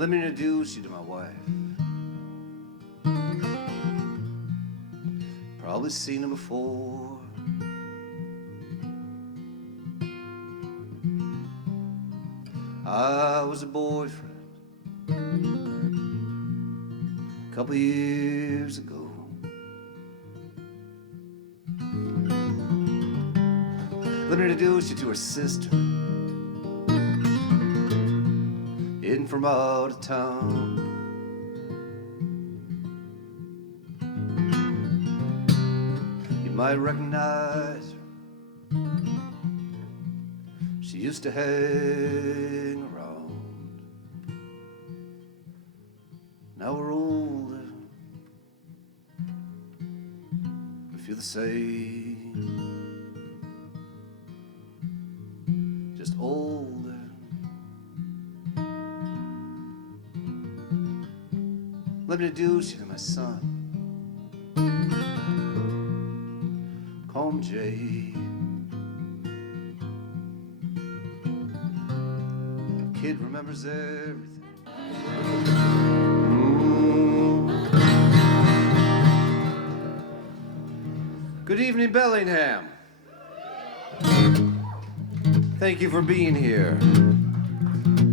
Let me introduce you to my wife. Probably seen her before. I was a boyfriend a couple years ago. Let me introduce you to her sister, in from out of town. You might recognize her. She used to hang around. Now we're older, we feel the same. Just older. Let me introduce you to my son. Call him Jay. Kid remembers everything. Good evening, Bellingham. Thank you for being here.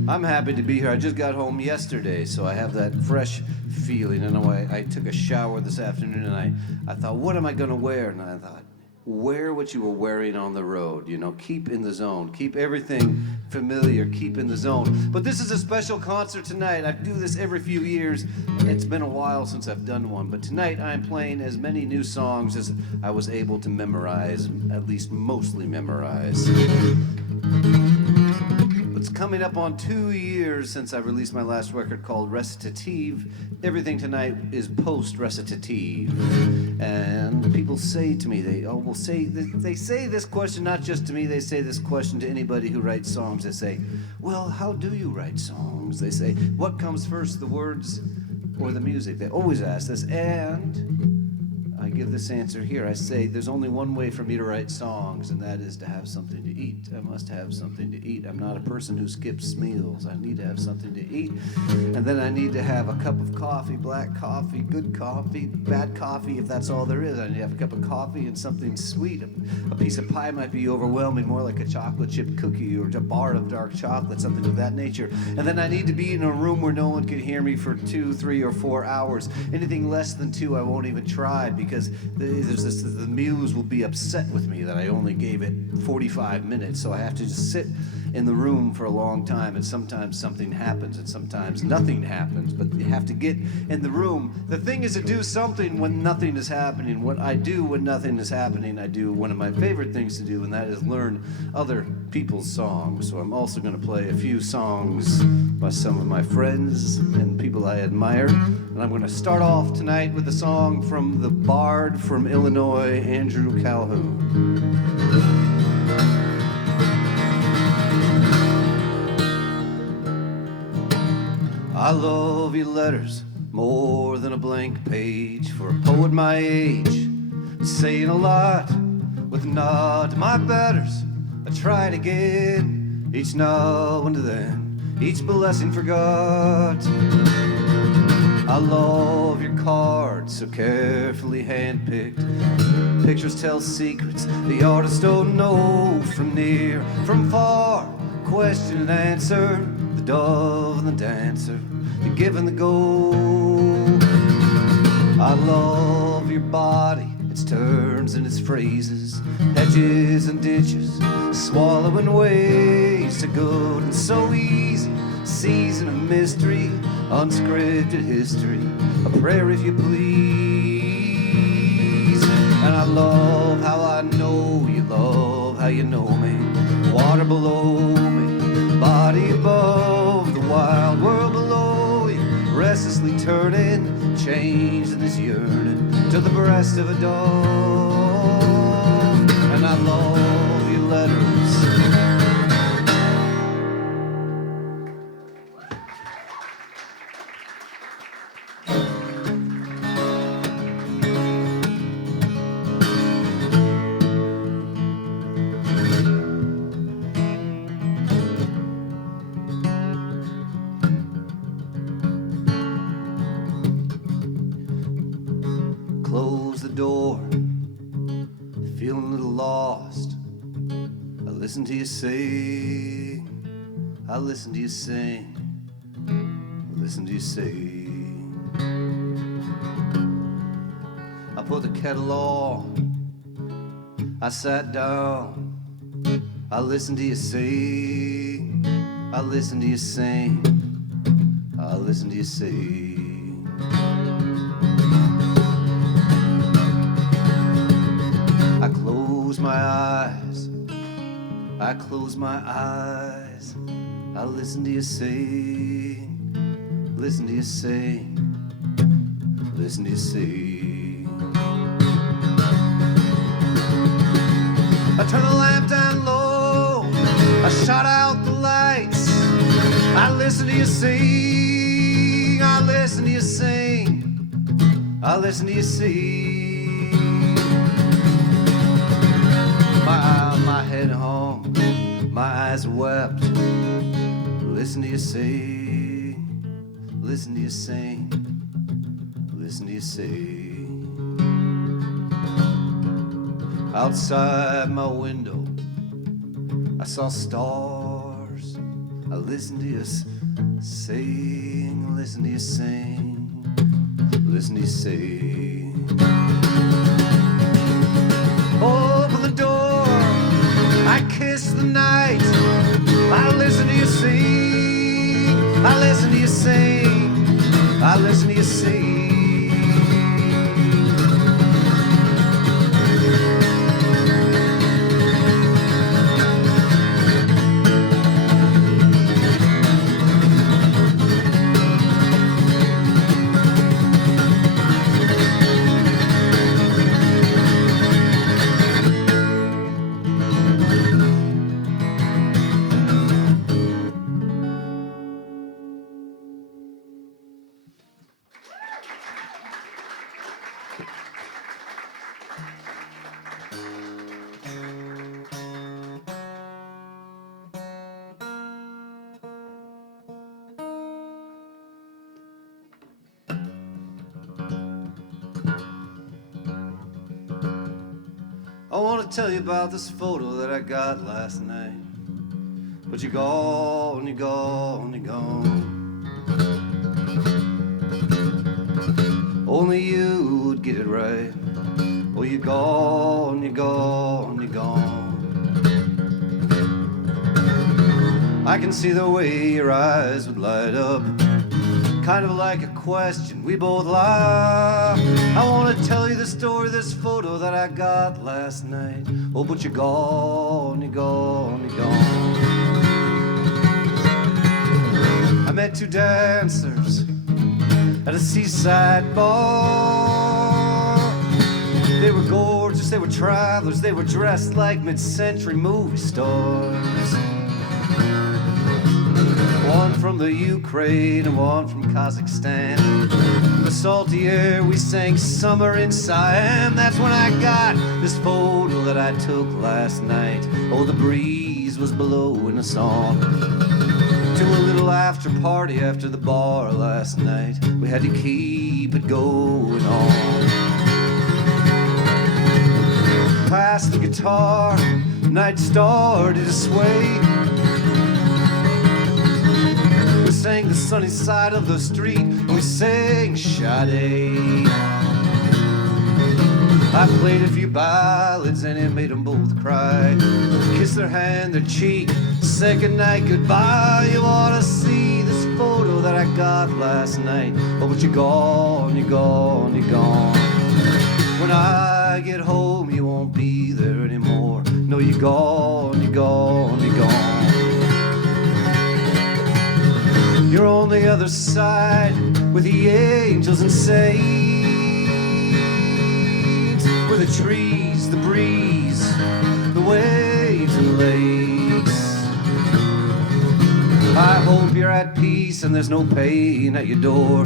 I'm happy to be here. I just got home yesterday, so I have that fresh feeling. And I took a shower this afternoon, and I thought, what am I going to wear? And I thought, wear what you were wearing on the road. You know, keep in the zone. Keep everything familiar. Keep in the zone. But this is a special concert tonight. I do this every few years. It's been a while since I've done one. But tonight I'm playing as many new songs as I was able to memorize, at least mostly memorize. It's coming up on 2 years since I released my last record called Recitative. Everything tonight is post-recitative. And people say to me, they say this question not just to me, they say this question to anybody who writes songs. They say, well, how do you write songs? They say, what comes first, the words or the music? They always ask this, and I give this answer here. I say there's only one way for me to write songs, and that is to have something to eat. I must have something to eat. I'm not a person who skips meals. I need to have something to eat. And then I need to have a cup of coffee, black coffee, good coffee, bad coffee, if that's all there is. I need to have a cup of coffee and something sweet. A piece of pie might be overwhelming, more like a chocolate chip cookie or a bar of dark chocolate, something of that nature. And then I need to be in a room where no one can hear me for 2, 3, or 4 hours. Anything less than 2, I won't even try, because the muse will be upset with me that I only gave it 45 minutes, so I have to just sit in the room for a long time, and sometimes something happens and sometimes nothing happens, but you have to get in the room. The thing is to do something when nothing is happening. What I do when nothing is happening, I do one of my favorite things to do, and that is learn other people's songs. So I'm also going to play a few songs by some of my friends and people I admire. And I'm going to start off tonight with a song from the bard from Illinois, Andrew Calhoun. I love your letters more than a blank page. For a poet my age, saying a lot with a nod to my betters. I tried again, each now and then, each blessing forgot. I love your cards, so carefully handpicked. Pictures tell secrets the artists don't know. From near, from far, question and answer. The dove and the dancer, the give and the go. I love your body, its turns and its phrases, hedges and ditches, swallowing ways to good and so easy. Season of mystery, unscripted history, a prayer if you please. And I love how I know you love how you know me. Water below me, body above, the wild world below you, restlessly turning, changed in this yearning to the breast of a dove. And I love your letters. door, feeling a little lost. I listen to you sing, I listen to you sing, I listen to you sing. I put the kettle on, I sat down, I listen to you sing, I listen to you sing, I listen to you sing. I close my eyes, I close my eyes, I listen to you sing, listen to you sing, listen to you sing. I turn the lamp down low, I shut out the lights, I listen to you sing, I listen to you sing, I listen to you sing. My head hung, my eyes wept, listen to you sing, listen to you sing, listen to you sing. Outside my window, I saw stars. I listened to you sing, listen to you sing, listen to you sing. Open the door, I kiss the night. I listen to you sing, I listen to you sing, I listen to you sing. I want to tell you about this photo that I got last night. But you're gone, you're gone, you're gone. Only you would get it right. Oh, you're gone, you're gone, you're gone. I can see the way your eyes would light up, kind of like a question we both lie. I want to tell you the story of this photo that I got last night. Oh, but you're gone, you're gone, you're gone. I met two dancers at a seaside bar. They were gorgeous, they were travelers, they were dressed like mid-century movie stars. One from the Ukraine and one from Kazakhstan. In the salty air we sang Summer in Siam. That's when I got this photo that I took last night. Oh, the breeze was blowing us on to a little after party after the bar last night. We had to keep it going on. Past the guitar, night started to sway. We sang the sunny side of the street, and we sang Sade. I played a few ballads, and it made them both cry. Kissed their hand, their cheek, said goodnight, goodbye. You ought to see this photo that I got last night. Oh, but you're gone, you're gone, you're gone. When I get home, you won't be there anymore. No, you're gone, you're gone, you're gone. You're on the other side with the angels and saints, where the trees, the breeze, the waves and lakes. I hope you're at peace and there's no pain at your door.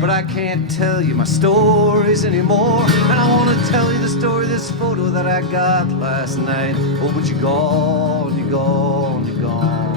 But I can't tell you my stories anymore. And I want to tell you the story of this photo that I got last night. Oh, but you're gone, you're gone, you're gone.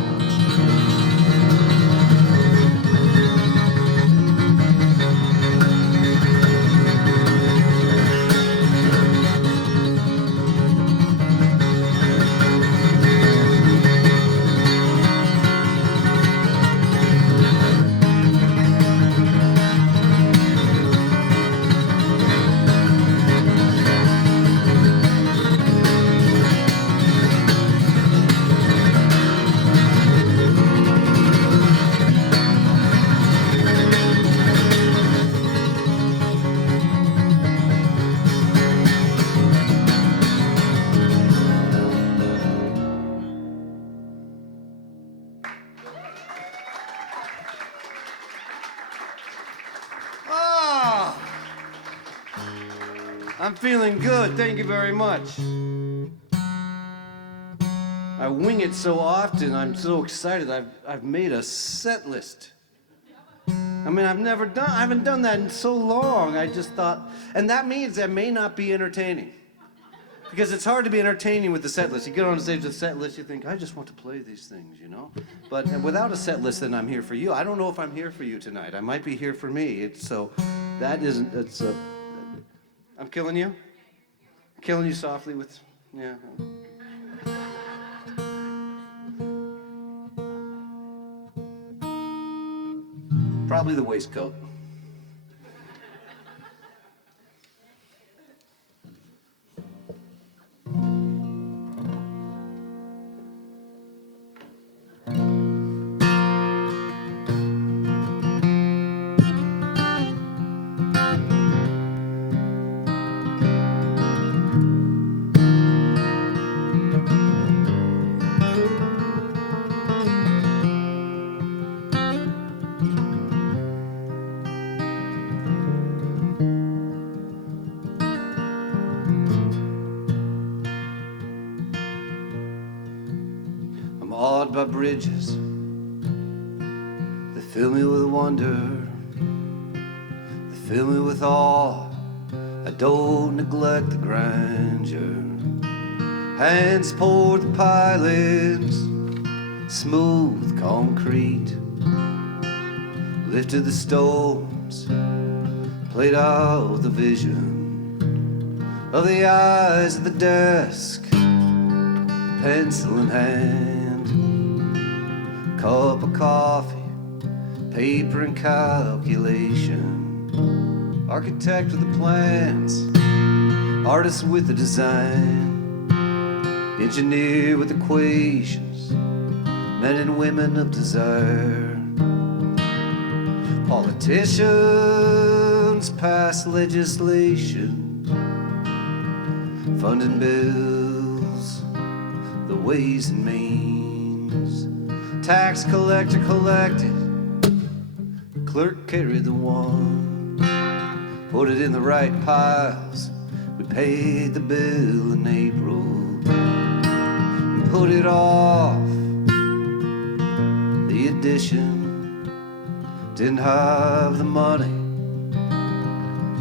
I'm feeling good, thank you very much. I wing it so often, I'm so excited. I've made a set list. I mean, I haven't done that in so long. I just thought, and that means that may not be entertaining. Because it's hard to be entertaining with the set list. You get on stage with a set list, you think, I just want to play these things, you know? But without a set list, then I'm here for you. I don't know if I'm here for you tonight. I might be here for me. I'm killing you? Killing you softly with, yeah. Probably the waistcoat. Awed by bridges that fill me with wonder, they fill me with awe. I don't neglect the grandeur. Hands pour the pilings, smooth concrete. Lifted the stones, played out the vision of the eyes at the desk, pencil in hand. Cup of coffee, paper and calculation. Architect with the plans, artist with the design, engineer with equations, men and women of desire. Politicians pass legislation, funding bills, the ways and means. Tax collector collected, clerk carried the one, put it in the right piles. We paid the bill in April and put it off. The addition didn't have the money,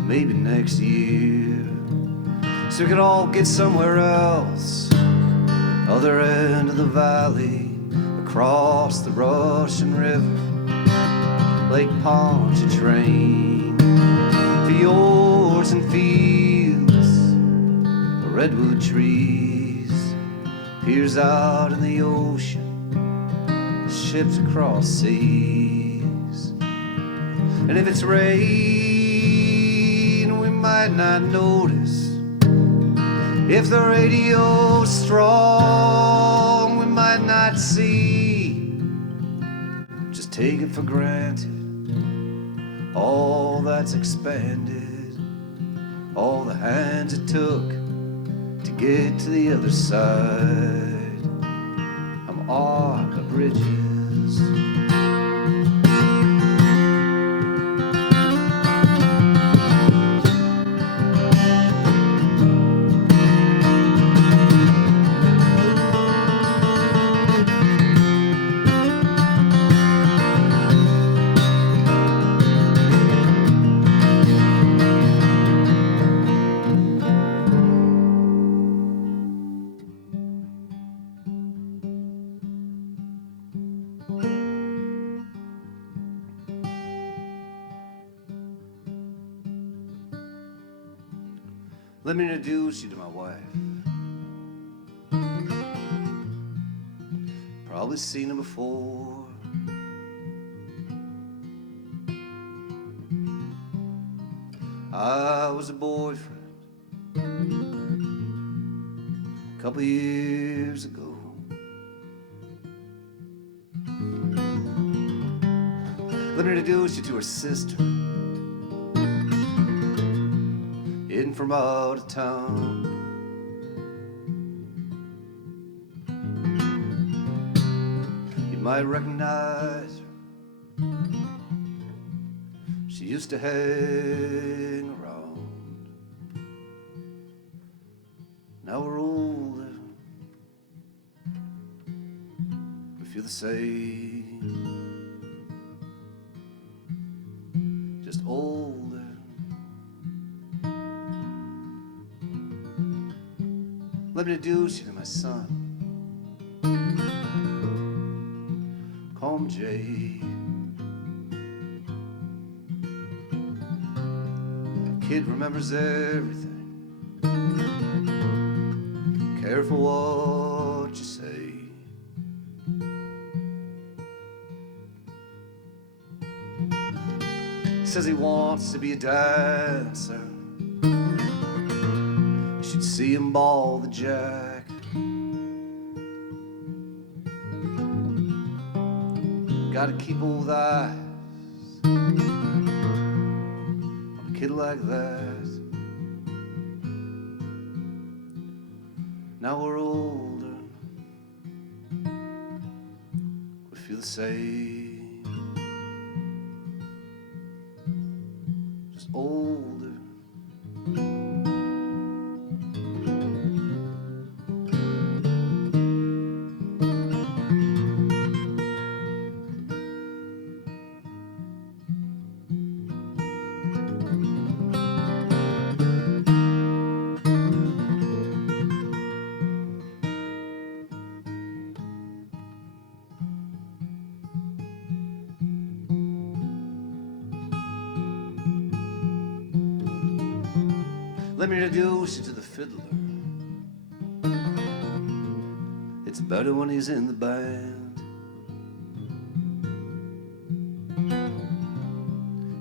maybe next year, so we could all get somewhere else, other end of the valley. Across the Russian River, Lake Pontchartrain, fjords and fields, redwood trees, piers out in the ocean, ships across seas. And if it's rain, we might not notice. If the radio's strong, we might not see. Just take it for granted, all that's expanded, all the hands it took to get to the other side. I'm on the bridges. Let me introduce you to my wife. Probably seen her before. I was a boyfriend a couple years ago. Let me introduce you to her sister, in from out of town. You might recognize her. She used to hang around. same, just older. Let me introduce you to my son. Call him Jay. Kid remembers everything. Careful what you say. He says he wants to be a dancer. You should see him ball the jack. Gotta keep both eyes on a kid like that. Now we're older, we feel the same, just older. Let me introduce you to the fiddler. It's better when he's in the band.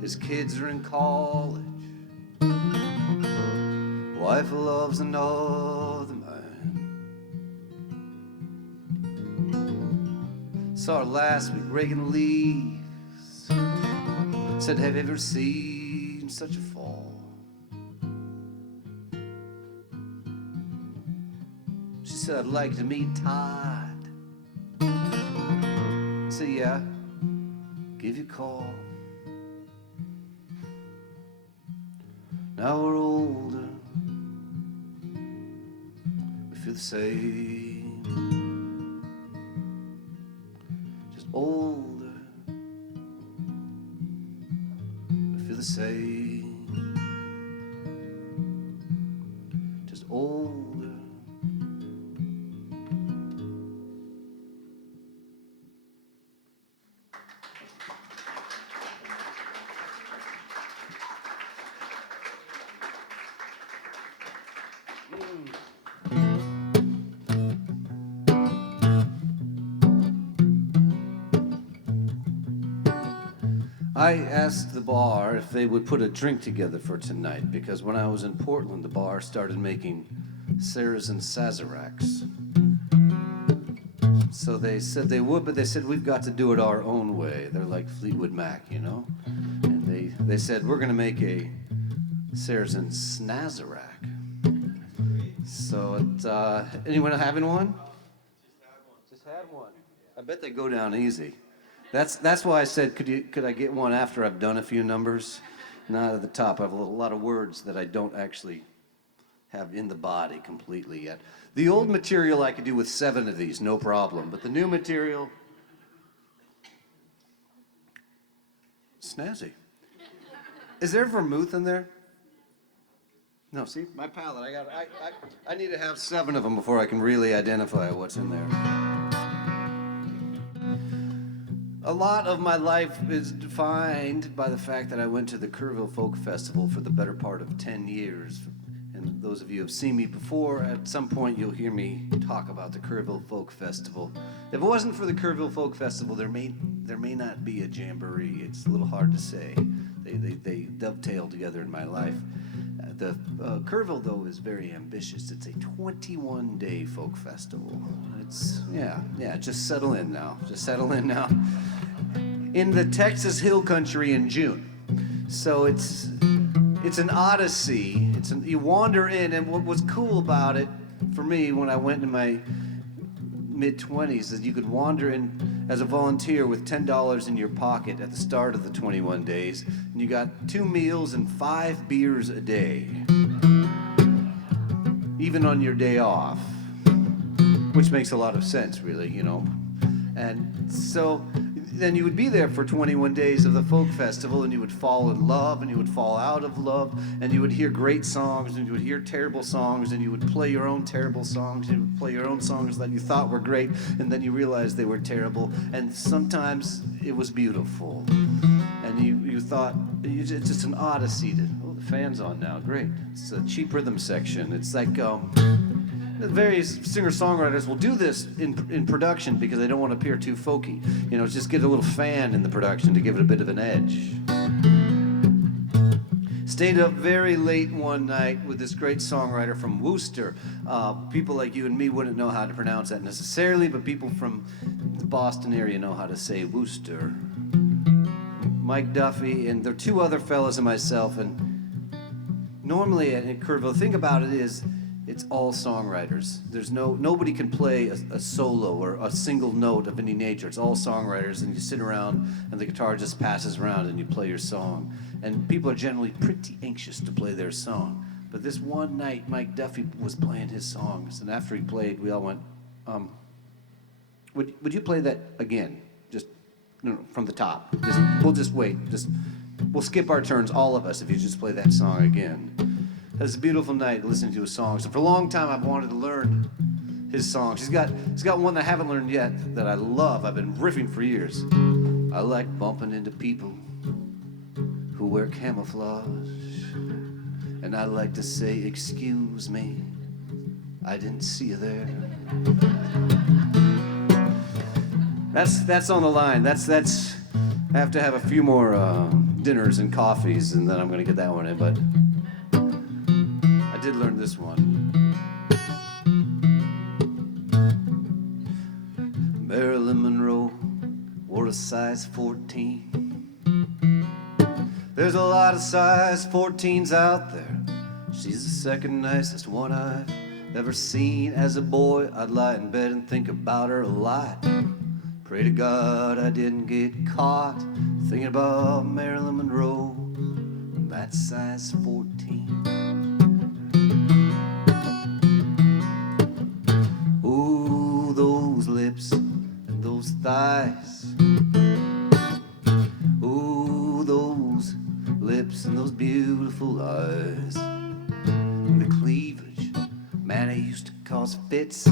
His kids are in college. Wife loves another man. Saw her last week raking leaves. Said, have you ever seen such a fall? She said, I'd like to meet Todd. I said, yeah, give you a call. Now we're older, we feel the same, just older, we feel the same, just older. I asked the bar if they would put a drink together for tonight because when I was in Portland, the bar started making Sarazin Sazeracs. So they said they would, but they said we've got to do it our own way. They're like Fleetwood Mac, you know? And they said we're going to make a Sarazin Snazerac. So anyone having one? Just had one. I bet they go down easy. That's why I said, could I get one after I've done a few numbers? Not at the top. I have a lot of words that I don't actually have in the body completely yet. The old material I could do with 7 of these, no problem. But the new material, snazzy. Is there vermouth in there? No, see, my palate, I need to have 7 of them before I can really identify what's in there. A lot of my life is defined by the fact that I went to the Kerrville Folk Festival for the better part of 10 years. And those of you who have seen me before, at some point you'll hear me talk about the Kerrville Folk Festival. If it wasn't for the Kerrville Folk Festival, there may not be a jamboree. It's a little hard to say. They dovetail together in my life. The Kerrville, though, is very ambitious. It's a 21-day folk festival. It's, yeah, just settle in now. Just settle in now. In the Texas Hill Country in June. So it's an odyssey. You wander in, and what was cool about it, for me, when I went in my mid-20s, is you could wander in as a volunteer with $10 in your pocket at the start of the 21 days, and you got 2 meals and 5 beers a day, even on your day off, which makes a lot of sense, really, you know. And so then you would be there for 21 days of the folk festival, and you would fall in love, and you would fall out of love, and you would hear great songs, and you would hear terrible songs, and you would play your own terrible songs, and you would play your own songs that you thought were great, and then you realized they were terrible, and sometimes it was beautiful. And you thought, it's just an odyssey to, oh, the fan's on now, great. It's a cheap rhythm section. It's like, various singer-songwriters will do this in production because they don't want to appear too folky. You know, just get a little fan in the production to give it a bit of an edge. Stayed up very late one night with this great songwriter from Worcester. People like you and me wouldn't know how to pronounce that necessarily, but people from the Boston area know how to say Worcester. Mike Duffy, and there are two other fellas and myself, and normally at Kerrville, the thing about it is, it's all songwriters. There's nobody can play a solo or a single note of any nature. It's all songwriters, and you sit around and the guitar just passes around and you play your song. And people are generally pretty anxious to play their song. But this one night, Mike Duffy was playing his songs, and after he played, we all went, would you play that again? Just from the top. We'll just wait. We'll skip our turns, all of us, if you just play that song again. It was a beautiful night listening to his songs. And for a long time, I've wanted to learn his songs. He's got one that I haven't learned yet that I love. I've been riffing for years. I like bumping into people who wear camouflage. And I like to say, excuse me, I didn't see you there. That's on the line. That's. I have to have a few more dinners and coffees, and then I'm going to get that one in, but I did learn this one. Marilyn Monroe wore a size 14. There's a lot of size 14s out there. She's the second nicest one I've ever seen. As a boy, I'd lie in bed and think about her a lot. Pray to God I didn't get caught thinking about Marilyn Monroe and that size 14. Ooh, those lips and those thighs. Ooh, those lips and those beautiful eyes. And the cleavage, man, it used to cause fits.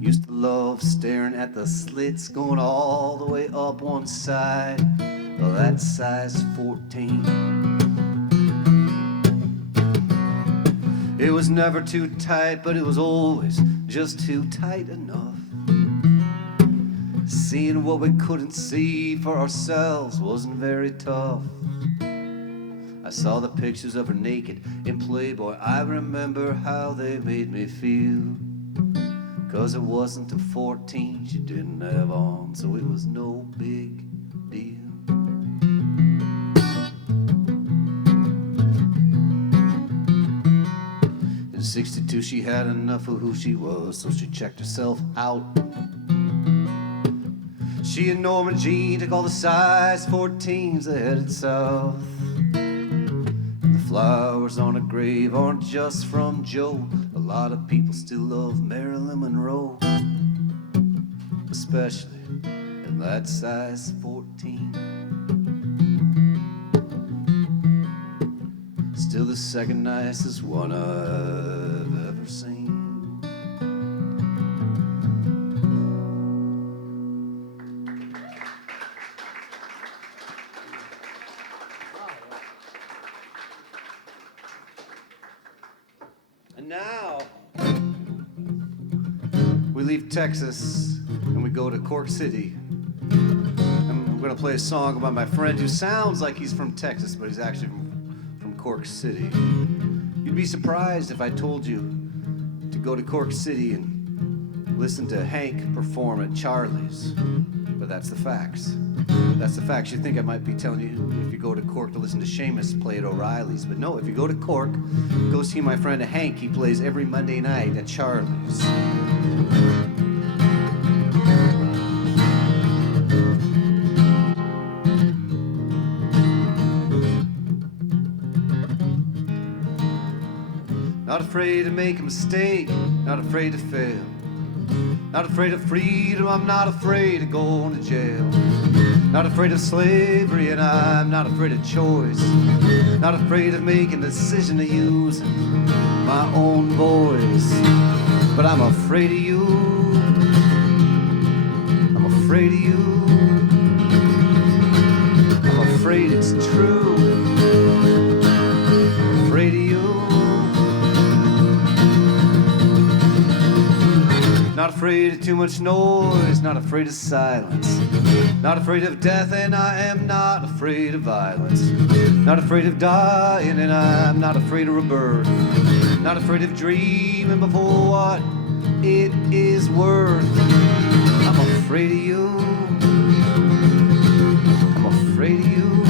Used to love staring at the slits going all the way up one side of that size 14. It was never too tight, but it was always just too tight enough. Seeing what we couldn't see for ourselves wasn't very tough. I saw the pictures of her naked in Playboy. I remember how they made me feel. 'Cause it wasn't a 14 she didn't have on, so it was no big deal. In 62 she had enough of who she was, so she checked herself out. She and Norma Jean took all the size 14s that headed south. And the flowers on her grave aren't just from Joe. A lot of people still love Marilyn Monroe, especially in that size 14. Still the second nicest one I've ever seen. And now we leave Texas and we go to Cork City. And we're gonna play a song about my friend who sounds like he's from Texas, but he's actually from Cork City. You'd be surprised if I told you to go to Cork City and listen to Hank perform at Charlie's, but that's the facts. That's the facts. You'd think I might be telling you if you go to Cork to listen to Seamus play at O'Reilly's, but no, if you go to Cork, go see my friend Hank. He plays every Monday night at Charlie's. Not afraid to make a mistake, not afraid to fail. Not afraid of freedom, I'm not afraid of going to jail. Not afraid of slavery, and I'm not afraid of choice. Not afraid of making a decision to use my own voice. But I'm afraid of you. I'm afraid of you. I'm afraid it's true. I'm afraid of you. Not afraid of too much noise, not afraid of silence. Not afraid of death, and I am not afraid of violence. Not afraid of dying, and I'm not afraid of rebirth. Not afraid of dreaming before what it is worth. I'm afraid of you. I'm afraid of you.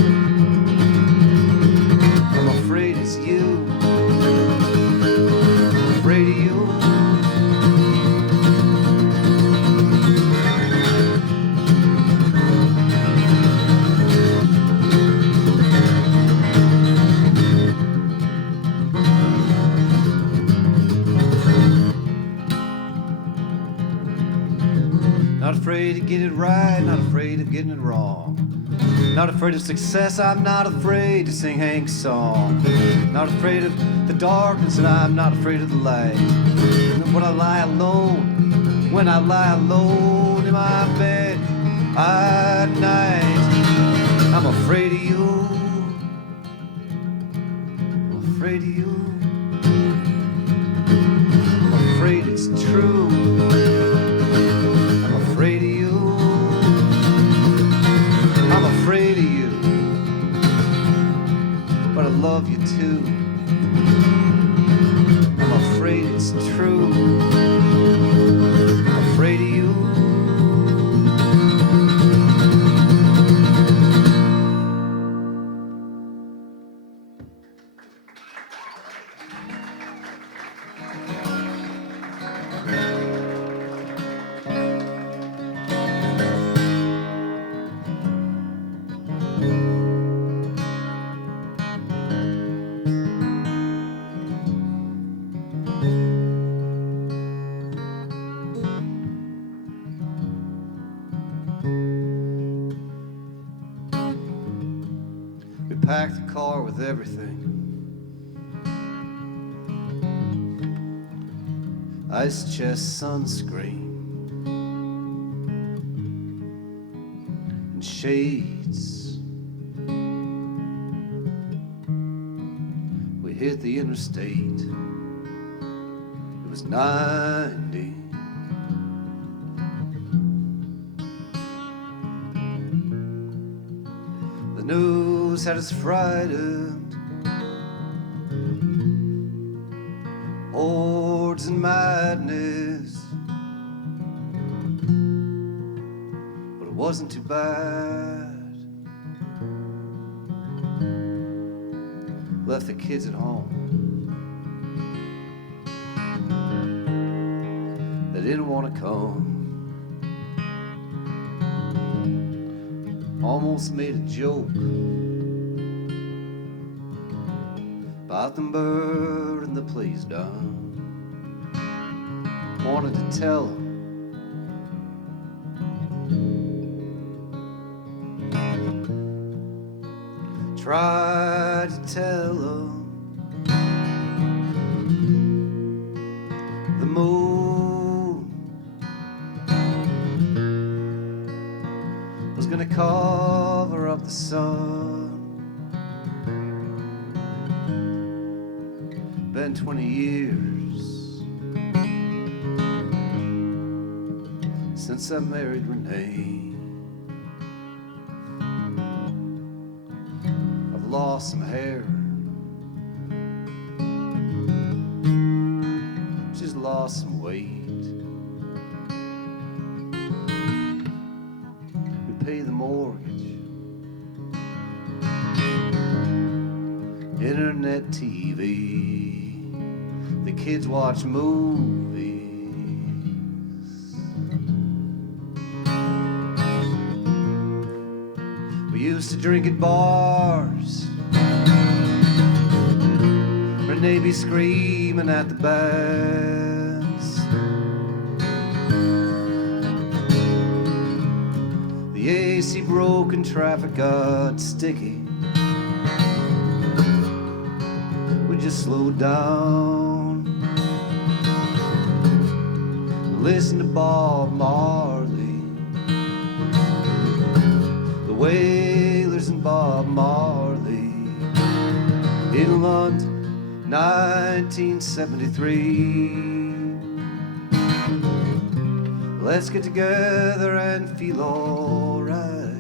I'm afraid it's you. I'm afraid of you. Not afraid to get it right, not afraid of getting it wrong. Not afraid of success, I'm not afraid to sing Hank's song. Not afraid of the darkness, and I'm not afraid of the light. And when I lie alone in my bed at night, I'm afraid of you. I'm afraid of you. I'm afraid it's true. I'm afraid of you. I'm afraid of you. But I love you too. I'm afraid it's true. I'm afraid of you. Packed the car with everything. Ice chest, sunscreen, and shades. We hit the interstate. It was 90. The news had us frightened. Hordes and madness. But it wasn't too bad. Left the kids at home. They didn't want to come. Almost made a joke about them burning the place down. Wanted to tell them tried to tell them the moon was gonna cover up the sun. Been 20 years since I married Renee. I've lost some hair. She's lost some weight. We pay the mortgage, internet, TV. The kids watch movies. We used to drink at bars. Renee be screaming at the bands. The AC broke and traffic got sticky. We just slowed down, listen to Bob Marley, the Wailers and Bob Marley in London, 1973. Let's get together and feel alright.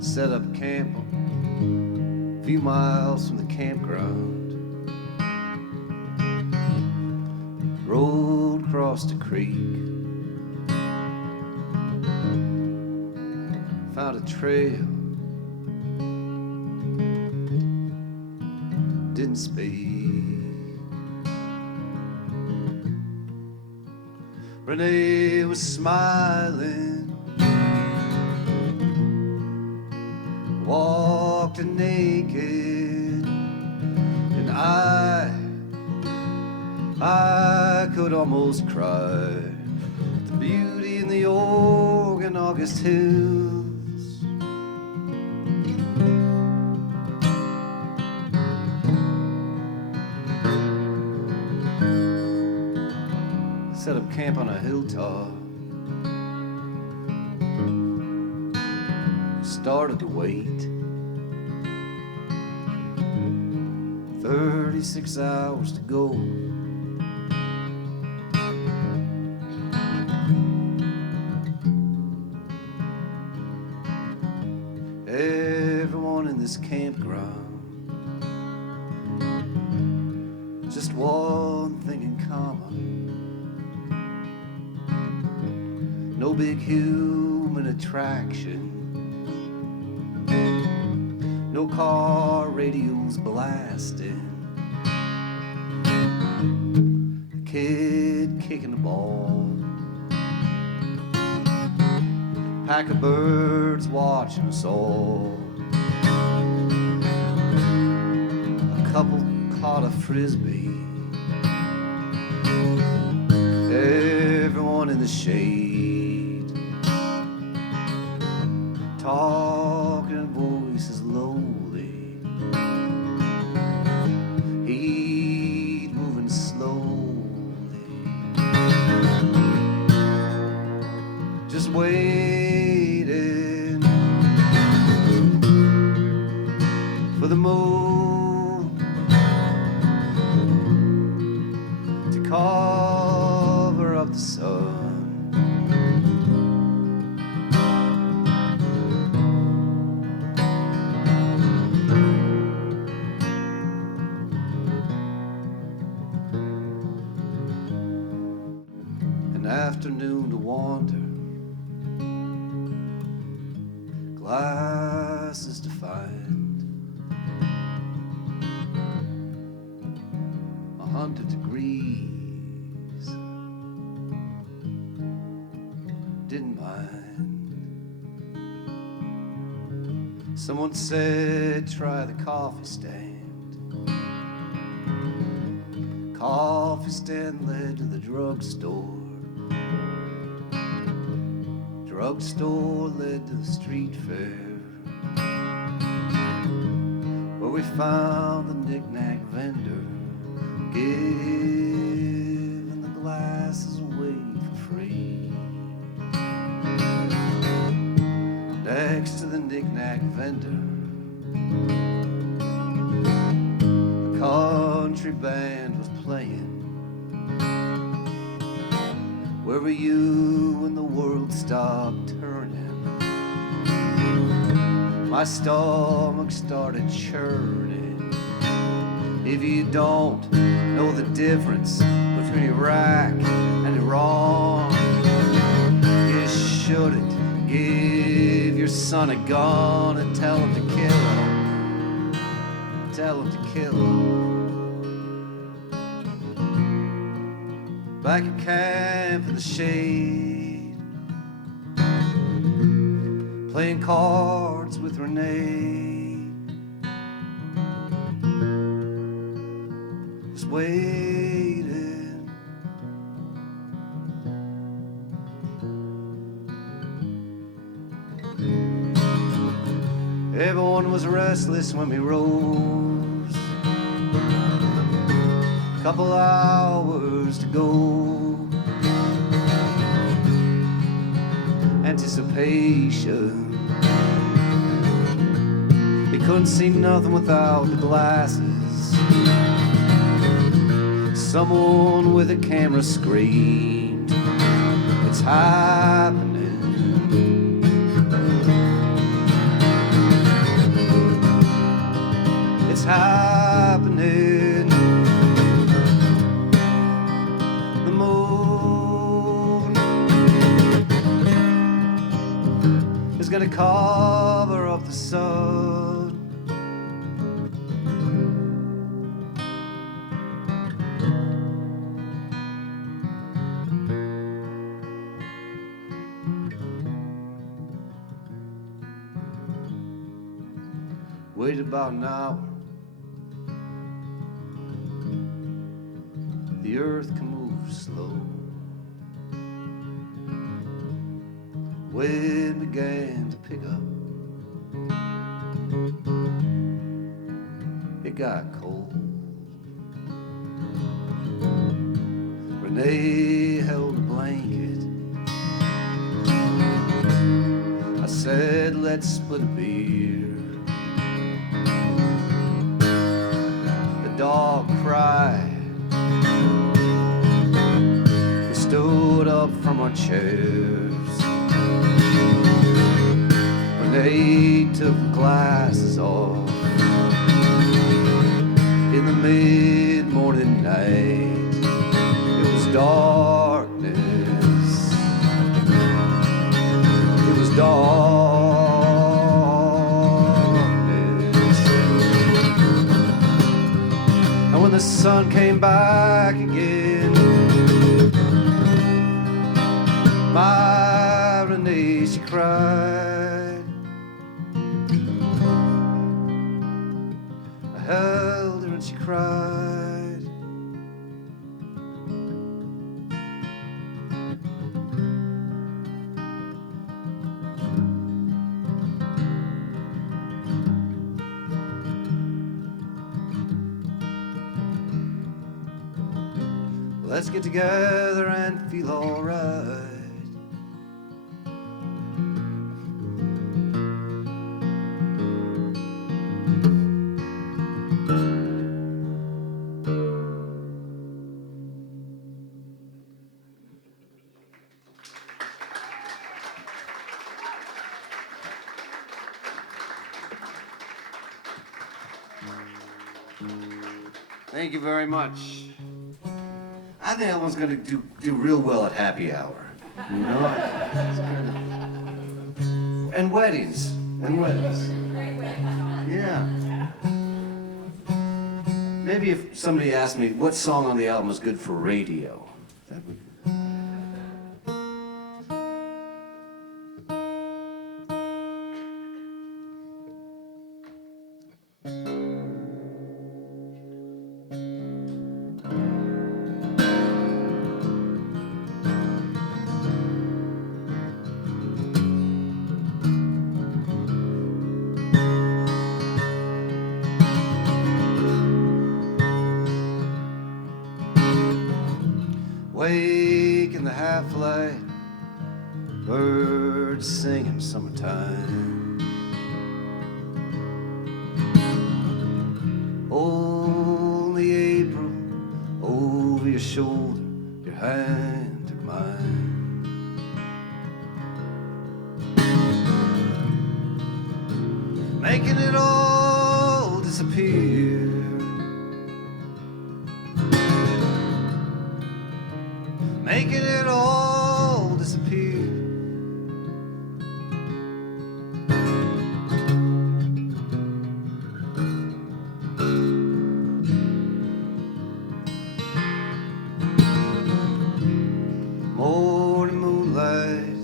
Set up camp a few miles from the campground. Rode across the creek. Found a trail. Didn't speak. Renee was smiling. Walked naked, and I could almost cry. The beauty in the Oregon August hills. Set up camp on a hilltop. Started to wait. 36 hours to go. Everyone in this campground, just one thing in common. No big human attraction. No car radios blasting. A kid kicking the ball. Pack of birds watching us all. A couple caught a frisbee. Everyone in the shade, talking voices lowly. Heat moving slowly. Just waiting for the moon to cover up the sun. Afternoon to wander, glasses to find, 100 degrees, didn't mind. Someone said try the coffee stand. Coffee stand led to the drugstore. Drugstore led to the street fair, where we found the knick-knack vendor giving the glasses away for free. Next to the knick-knack vendor, the country band was playing. Where were you when the world stopped turning? My stomach started churning. If you don't know the difference between Iraq and Iran, you shouldn't give your son a gun and tell him to kill him. Tell him to kill him. Back at camp in the shade, playing cards with Renee, just waiting. Everyone was restless when we rose. Couple hours to go. Anticipation. You couldn't see nothing without the glasses. Someone with a camera screamed, "It's happening." It's happening. The moon is gonna cover up the sun. Wait about an hour. The earth can move slow. Wind began to pick up. It got cold. Renee held a blanket. I said, let's split a beer. The dog cried. We stood up from our chairs. Renee took the glasses off. In the mid-morning night, it was darkness. It was darkness. And when the sun came back again, my Renee, she cried. I held her and she cried. Let's get together and feel alright. Thank you very much. I think that one's going to do real well at happy hour. You know? And weddings. And weddings. Yeah. Maybe if somebody asked me what song on the album was good for radio, that would... Wake in the half-light, birds singing summertime. Only April, over your shoulder, your hand took mine. Making it all disappear. Making it all disappear. Morning moonlight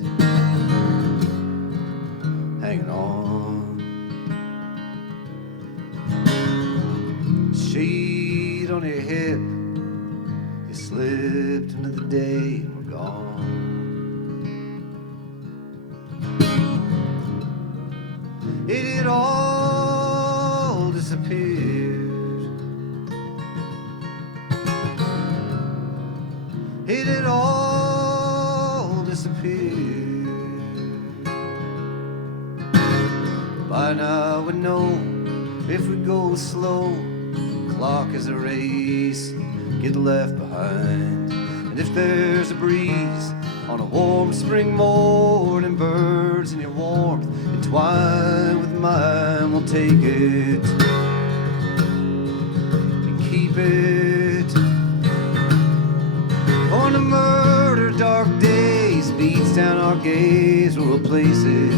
sheet on your hip. You slipped into the day and we're gone. It had all disappeared. It had all disappeared. By now we know if we go slow, clock is a race, get left behind. And if there's a breeze on a warm spring morning, birds in your warmth entwine with mine, we'll take it and keep it. On the murder dark days beats down our gaze, we'll replace it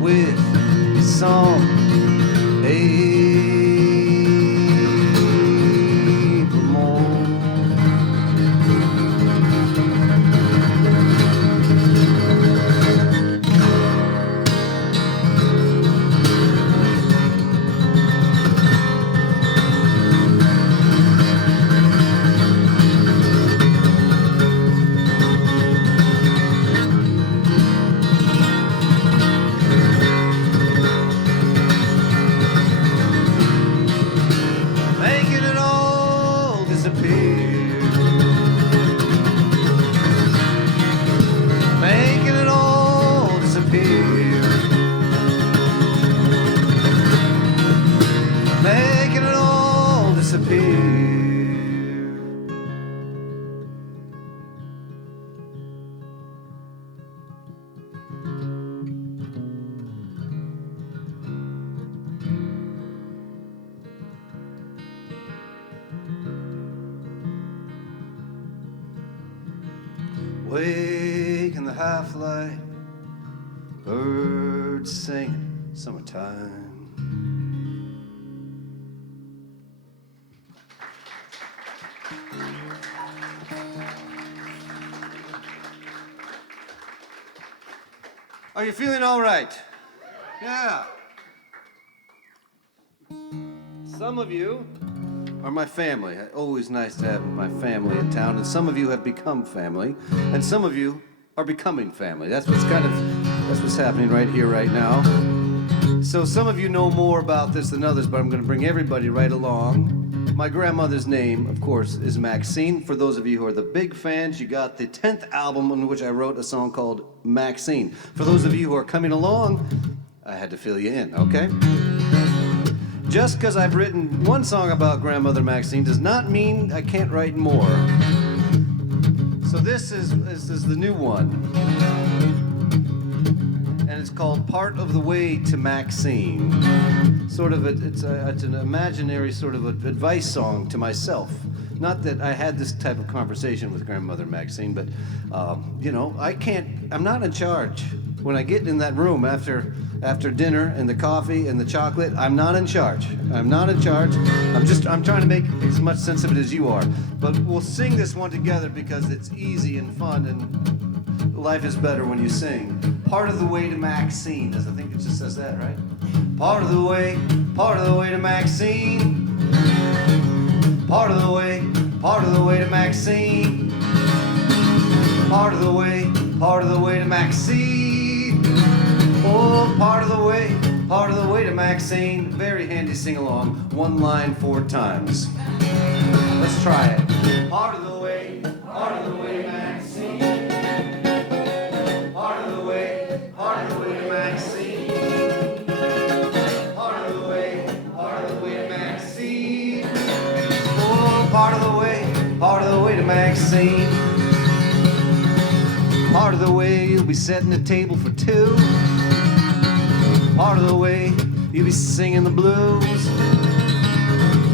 with some April morn. Wake in the half-light, birds singing summertime. Are you feeling all right? Yeah. Some of you are my family. Always nice to have my family in town. And some of you have become family. And some of you are becoming family. That's what's happening right here, right now. So some of you know more about this than others, but I'm going to bring everybody right along. My grandmother's name, of course, is Maxine. For those of you who are the big fans, you got the 10th album in which I wrote a song called Maxine. For those of you who are coming along, I had to fill you in, okay? Just because I've written one song about Grandmother Maxine does not mean I can't write more. So this is the new one. And it's called Part of the Way to Maxine. It's an imaginary sort of advice song to myself. Not that I had this type of conversation with Grandmother Maxine, but I'm not in charge. When I get in that room after dinner and the coffee and the chocolate, I'm not in charge. I'm not in charge. I'm trying to make as much sense of it as you are. But we'll sing this one together because it's easy and fun, and life is better when you sing. Part of the way to Maxine, I think it just says that, right? Part of the way to Maxine. Part of the way to Maxine. Part of the way to Maxine. Oh, part of the way to Maxine. Very handy sing-along. One line 4 times. Let's try it. Part of the way to Maxine. Part of the way to Maxine. Part of the way to Maxine. Oh, part of the way to Maxine. Part of the way you'll be setting the table for 2. Part of the way you'll be singing the blues.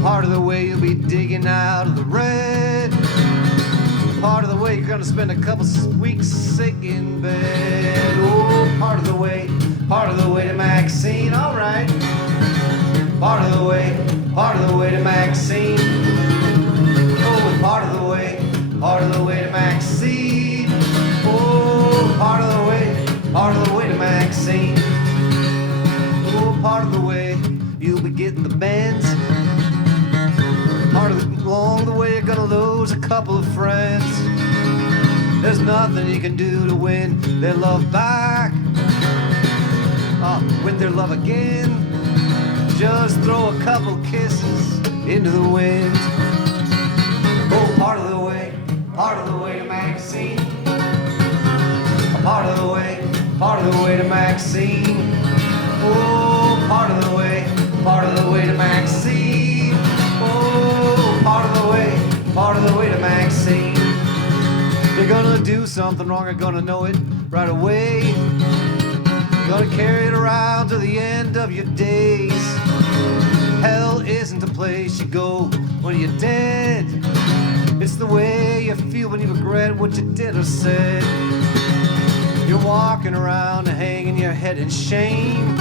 Part of the way you'll be digging out of the red. Part of the way you're gonna spend a couple weeks sick in bed. Oh, part of the way to Maxine, all right. Part of the way to Maxine. Oh, part of the way to Maxine. Oh, part of the way to Maxine. Oh, part of the way you'll be getting the bands couple of friends. There's nothing you can do to win their love back. Win their love again. Just throw a couple kisses into the wind. Oh, part of the way to Maxine. Part of the way to Maxine. Oh, part of the way to Maxine. Oh, part of the way to Maxine. You're gonna do something wrong, you're gonna know it right away. You're gonna carry it around to the end of your days. Hell isn't a place you go when you're dead. It's the way you feel when you regret what you did or said. You're walking around hanging your head in shame.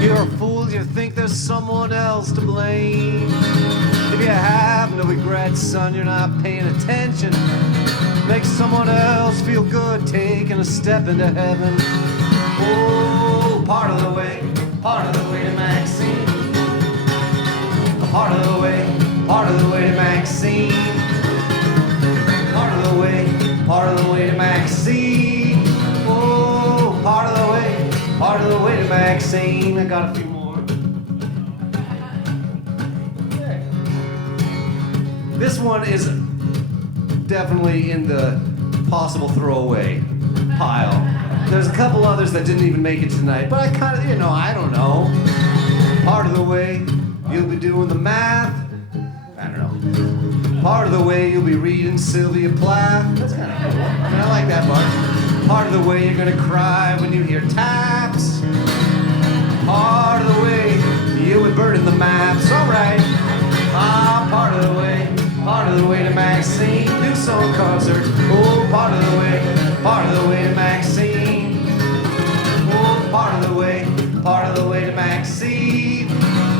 You're a fool, you think there's someone else to blame. If you have no regrets, son, you're not paying attention. Make someone else feel good, taking a step into heaven. Oh, part of the way to Maxine. Part of the way to Maxine. Part of the way to Maxine. Oh, part of the way to Maxine. I got a few more. Okay. This one is definitely in the possible throwaway pile. There's a couple others that didn't even make it tonight, but I kind of, I don't know. Part of the way you'll be doing the math. I don't know. Part of the way you'll be reading Sylvia Plath. That's kind of cool. I mean, I like that part. Part of the way you're gonna cry when you hear taps. Part of the way you'll be burning the maps. All right. Part of the way to Maxine. New song concert. Oh, part of the way to Maxine. Oh, part of the way to Maxine.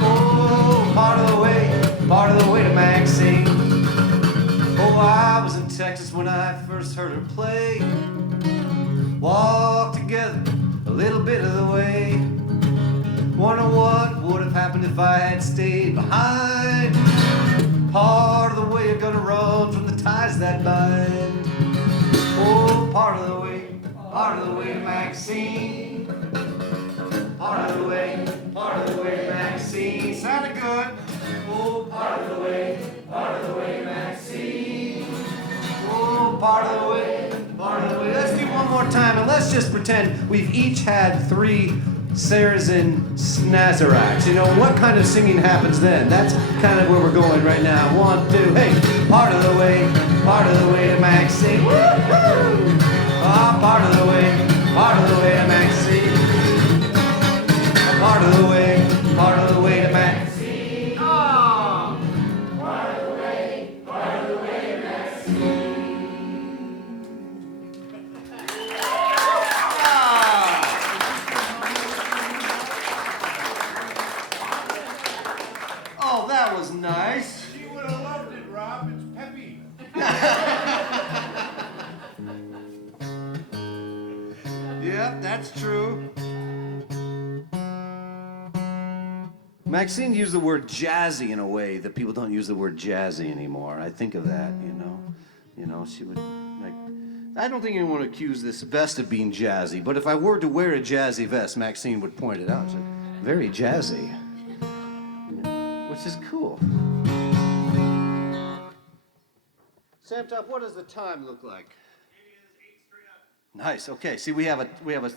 Oh, part of the way to Maxine. Oh, I was in Texas when I first heard her play. Walked together a little bit of the way. Wonder what would have happened if I had stayed behind. Part of the way you're gonna run from the ties that bind. Oh, part of the way to Maxine. Part of the way to Maxine. Sounded good. Oh, part of the way to Maxine. Oh, part of the way. Let's do one more time, and let's just pretend we've each had 3 Sarazin Snazaracs. What kind of singing happens then? That's kind of where we're going right now. 1, 2, hey! Part of the way to Maxine. Woo-hoo! Part of the way to Maxine. Part of the way to Maxine. Oh! Part of the way to Maxine. Oh, that was nice. She would have loved it, Rob. It's peppy. Yep, that's true. Maxine used the word jazzy in a way that people don't use the word jazzy anymore. I think of that, she would, I don't think anyone would accuse this vest of being jazzy, but if I were to wear a jazzy vest, Maxine would point it out. It's very jazzy, which is cool. Sam Top, what does the time look like? Nice. Okay. See, we have a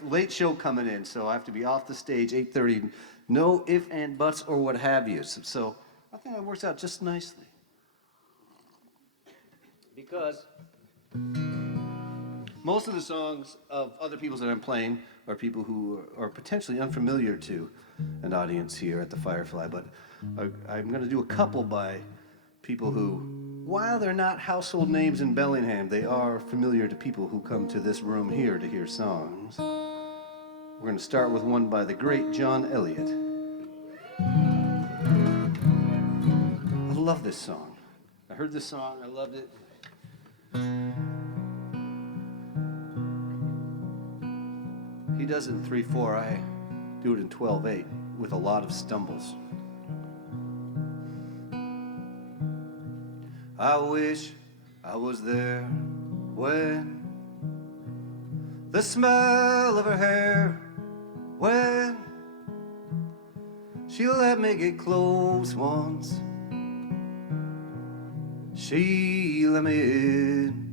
late show coming in, so I have to be off the stage 8:30. No if and buts or what have you. So I think that works out just nicely. Because most of the songs of other people's that I'm playing are people who are potentially unfamiliar to an audience here at the Firefly, but I'm going to do a couple by people who, while they're not household names in Bellingham, they are familiar to people who come to this room here to hear songs. We're going to start with one by the great John Elliot. I love this song. I heard this song, I loved it. He does it in 3/4, I do it in 12/8 with a lot of stumbles. I wish I was there when the smell of her hair, when she let me get close once, she let me in.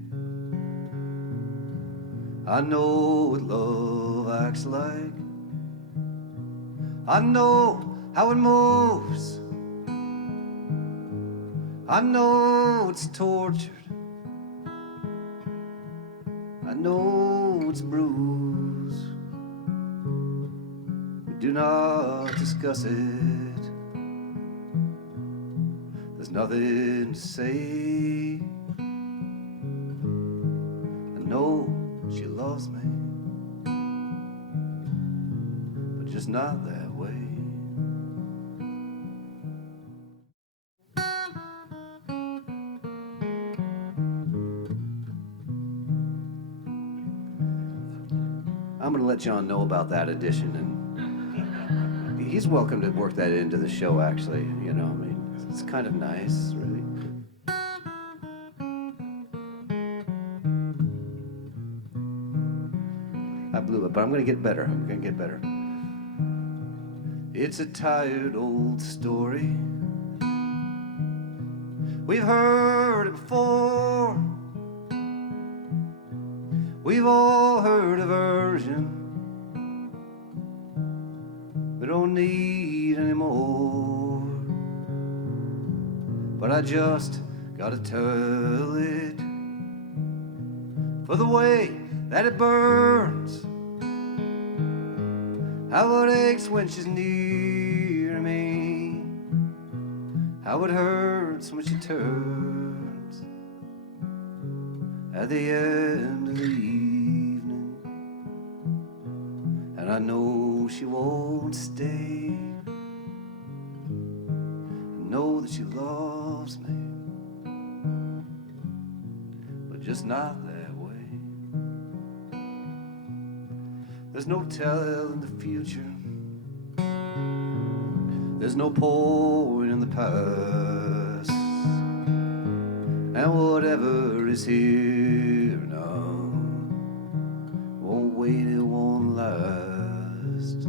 I know what love acts like, I know how it moves, I know it's tortured, I know it's bruised. We do not discuss it. There's nothing to say. I know she loves me, but just not that way. I'm going to let John know about that edition, and he's welcome to work that into the show, actually. You know, I mean, it's kind of nice, really. I blew it, but I'm going to get better. I'm going to get better. It's a tired old story. We've heard it before. We've all heard a version. We don't need any more. But I just gotta tell it for the way that it burns, how it aches when she's near me, how it hurts when she turns at the end of the evening, and I know she won't stay. I know that she loves me, but just not that way. There's no telling the future, there's no point in the past, and whatever is here now won't wait, it won't last.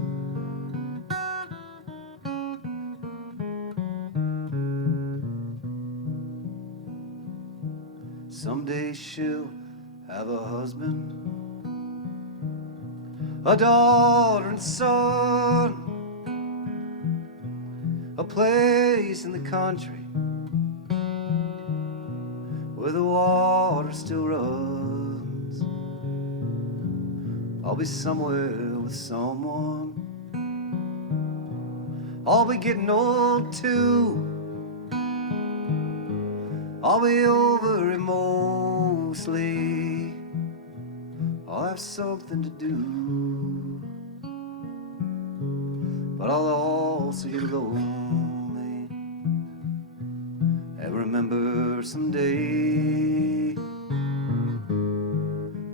Someday she'll have a husband, a daughter and son, a place in the country where the water still runs. I'll be somewhere with someone, I'll be getting old too, I'll be over it mostly, I'll have something to do, but I'll also get lonely and remember someday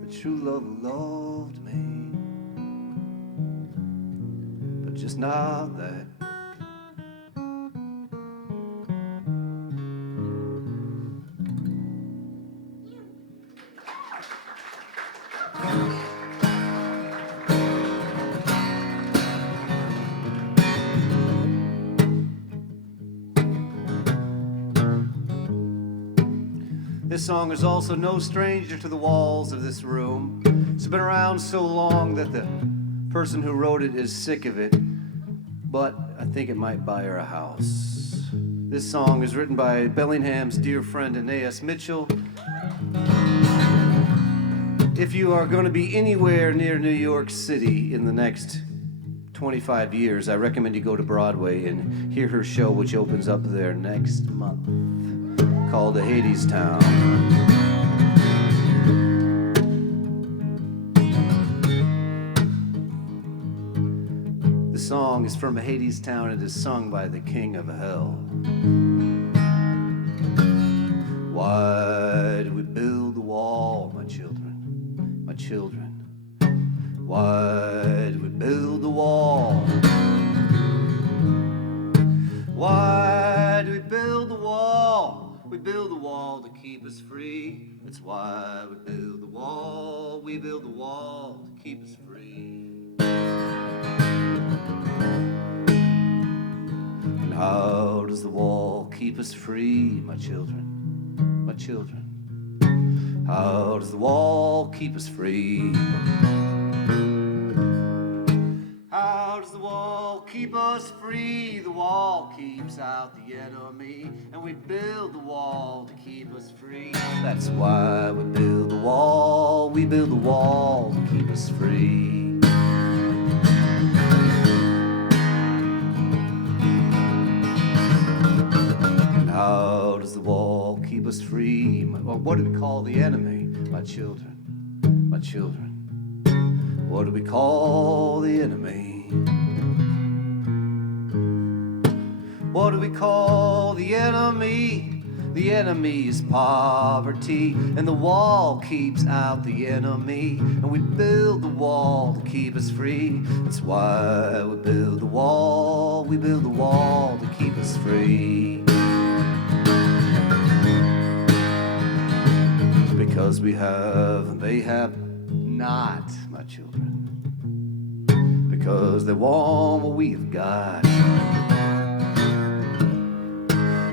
the true love loved me, but just not that. This song is also no stranger to the walls of this room. It's been around so long that the person who wrote it is sick of it, but I think it might buy her a house. This song is written by Bellingham's dear friend Anaïs Mitchell. If you are going to be anywhere near New York City in the next 25 years, I recommend you go to Broadway and hear her show, which opens up there next month, called The Hades Town. The song is from Hades Town and is sung by the King of Hell. Why do we build the wall, my children, my children? Why do we build the wall? Why do we build the wall? We build the wall to keep us free. That's why we build the wall. We build the wall to keep us free. And how does the wall keep us free, my children? My children. How does the wall keep us free? How does the wall keep us free? The wall keeps out the enemy, and we build the wall to keep us free. That's why we build the wall. We build the wall to keep us free. And how does the wall keep us free? Or what do we call the enemy? My children, my children. What do we call the enemy? What do we call the enemy? The enemy is poverty, and the wall keeps out the enemy, and we build the wall to keep us free. That's why we build the wall. We build the wall to keep us free. Because we have and they have not, my children. Because they want what we've got.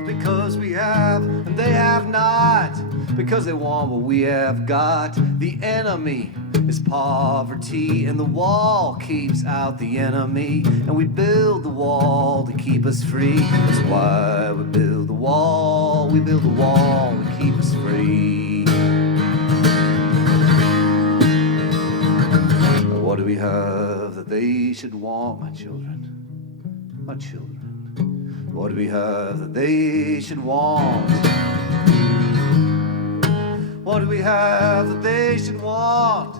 Because we have and they have not. Because they want what we have got. The enemy is poverty, and the wall keeps out the enemy, and we build the wall to keep us free. That's why we build the wall. We build the wall to keep us free. What do we have that they should want, my children? My children. What do we have that they should want? What do we have that they should want?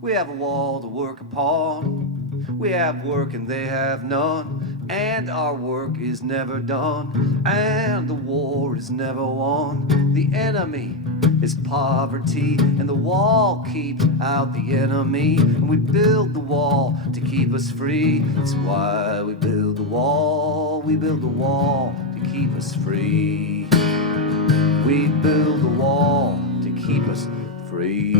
We have a wall to work upon. We have work and they have none. And our work is never done. And the war is never won. The enemy is poverty, and the wall keeps out the enemy, and we build the wall to keep us free. That's why we build the wall. We build the wall to keep us free. We build the wall to keep us free.